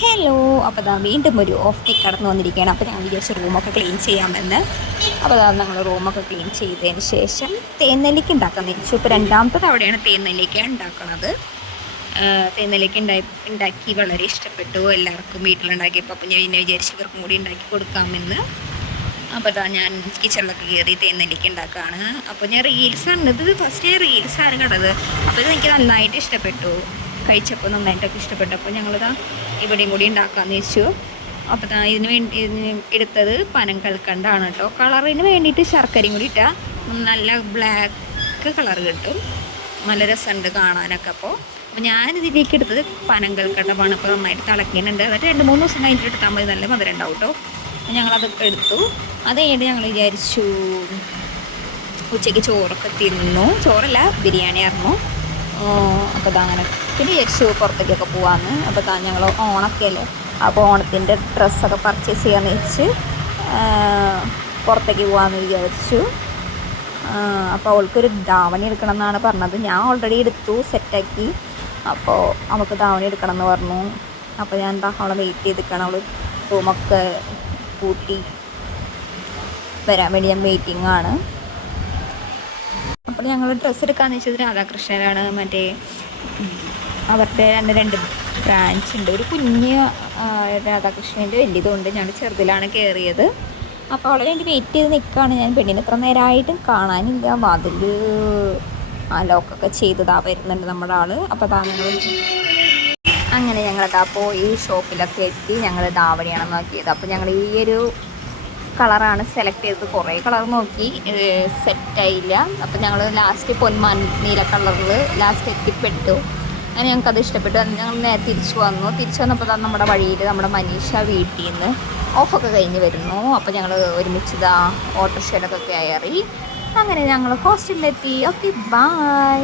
Hello, അപ്പോൾ അതാ വീണ്ടും ഒരു ഓഫ് ഡേ കടന്നു വന്നിരിക്കുകയാണ്. അപ്പോൾ ഞാൻ വിചാരിച്ച റൂമൊക്കെ ക്ലീൻ ചെയ്യാമെന്ന്. അപ്പോൾ അതാ നമ്മൾ റൂമൊക്കെ ക്ലീൻ ചെയ്തതിന് ശേഷം തേനെല്ലിക്ക ഉണ്ടാക്കാൻ വെച്ചു. ഇപ്പോൾ രണ്ടാമത്തെ തവണയാണ് തേനെല്ലിക്ക ഉണ്ടാക്കുന്നത്. തേനെല്ലിക്ക ഉണ്ടാക്കി വളരെ ഇഷ്ടപ്പെട്ടു എല്ലാവർക്കും വീട്ടിലുണ്ടാക്കിയപ്പോൾ. അപ്പോൾ ഞാൻ പിന്നെ വിചാരിച്ചു ഇവർക്കും കൂടി ഉണ്ടാക്കി കൊടുക്കാമെന്ന്. അപ്പോൾ അതാ ഞാൻ കിച്ചണിലൊക്കെ കയറി തേനെല്ലിക്ക ഉണ്ടാക്കുകയാണ്. അപ്പോൾ ഞാൻ റീൽസാണ് ഇത് ഫസ്റ്റ് റീൽസാണ് കണ്ടത്. അപ്പോൾ ഇത് എനിക്ക് നന്നായിട്ട് ഇഷ്ടപ്പെട്ടു. കഴിച്ചപ്പോൾ നന്നായിട്ടൊക്കെ ഇഷ്ടപ്പെട്ടു. അപ്പോൾ ഞങ്ങളിതാ ഇവിടെയും കൂടി ഉണ്ടാക്കാമെന്ന് വെച്ചു. അപ്പോൾ ഇതിന് എടുത്തത് പനം കൽക്കണ്ടാണ് കേട്ടോ. കളറിന് വേണ്ടിയിട്ട് ശർക്കരയും കൂടി ഇട്ടാൽ നല്ല ബ്ലാക്ക് കളർ കിട്ടും, നല്ല രസമുണ്ട് കാണാനൊക്കെ. അപ്പോൾ ഞാനിതിലേക്ക് എടുത്തത് പനം കൽക്കണ്ടമാണ്. അപ്പോൾ നന്നായിട്ട് തിളക്കുന്നുണ്ട്. എന്നിട്ട് 2-3 ദിവസം കഴിഞ്ഞിട്ട് എടുത്താൽ മതി, നല്ല മധുരം ഉണ്ടാവും കേട്ടോ. അപ്പോൾ ഞങ്ങളതൊക്കെ എടുത്തു. അത് കഴിഞ്ഞിട്ട് ഞങ്ങൾ വിചാരിച്ചു ഉച്ചയ്ക്ക് ചോറൊക്കെ തിന്നു. ചോറല്ല, ബിരിയാണി ആയിരുന്നു. അപ്പോൾ അങ്ങനെ പിന്നെ വിചാരിച്ചു പുറത്തേക്കൊക്കെ പോകാമെന്ന്. അപ്പോൾ ഞങ്ങൾ ഓണൊക്കെ അല്ലേ, അപ്പോൾ ഓണത്തിൻ്റെ ഡ്രസ്സൊക്കെ പർച്ചേസ് ചെയ്യാമെന്ന് വെച്ച് പുറത്തേക്ക് പോകാമെന്ന് വിചാരിച്ചു. അപ്പോൾ അവൾക്കൊരു ധാവണി എടുക്കണം എന്നാണ് പറഞ്ഞത്. ഞാൻ ഓൾറെഡി എടുത്തു, സെറ്റാക്കി. അപ്പോൾ അവൾക്ക് ധാവണി എടുക്കണം എന്ന് പറഞ്ഞു. അപ്പോൾ ഞാൻ അവളെ വെയിറ്റ് ചെയ്തിരിക്കണം. അവൾ റൂമൊക്കെ കൂട്ടി വരാൻ വേണ്ടി ഞാൻ വെയിറ്റിംഗ് ആണ്. അപ്പോൾ ഞങ്ങൾ ഡ്രസ്സ് എടുക്കാമെന്ന് വെച്ചത് രാധാകൃഷ്ണനാണ്. മറ്റേ അവരുടെ രണ്ട് ബ്രാഞ്ച് ഉണ്ട്. ഒരു കുഞ്ഞ് രാധാകൃഷ്ണൻ്റെ വലിയതുകൊണ്ട് ഞങ്ങൾ ചെറുതിലാണ് കയറിയത്. അപ്പോൾ അവളെ വേണ്ടി വെയിറ്റ് ചെയ്ത് നിൽക്കുകയാണ് ഞാൻ. പെണ്ണിന് ഇത്ര നേരമായിട്ടും കാണാനില്ല. വാതിൽ ലോക്കൊക്കെ ചെയ്തതാ വരുന്നുണ്ട് നമ്മുടെ ആൾ. അപ്പോൾ അങ്ങനെ ഞങ്ങളതാ പോയി ഷോപ്പിലൊക്കെ എത്തി. ഞങ്ങൾ ധാവണിയാണ് നോക്കിയത്. അപ്പോൾ ഞങ്ങൾ ഈ ഒരു കളറാണ് സെലക്ട് ചെയ്തത്. കുറേ കളർ നോക്കി, സെറ്റായില്ല. അപ്പോൾ ഞങ്ങൾ ലാസ്റ്റ് പൊന്മാൻ നീല കളറിൽ ലാസ്റ്റ് എത്തിപ്പെട്ടു. അങ്ങനെ ഞങ്ങൾക്കത് ഇഷ്ടപ്പെട്ടു. ഞങ്ങൾ നേരെ തിരിച്ചു വന്നപ്പോൾ നമ്മുടെ വഴിയിൽ നമ്മുടെ മനീഷ വീട്ടിൽ നിന്ന് ഓഫൊക്കെ കഴിഞ്ഞ് വരുന്നു. അപ്പോൾ ഞങ്ങൾ ഒരുമിച്ച് ഓട്ടോറിക്ഷയിലൊക്കെ കയറി. അങ്ങനെ ഞങ്ങൾ ഹോസ്റ്റലിലെത്തി. Okay, by.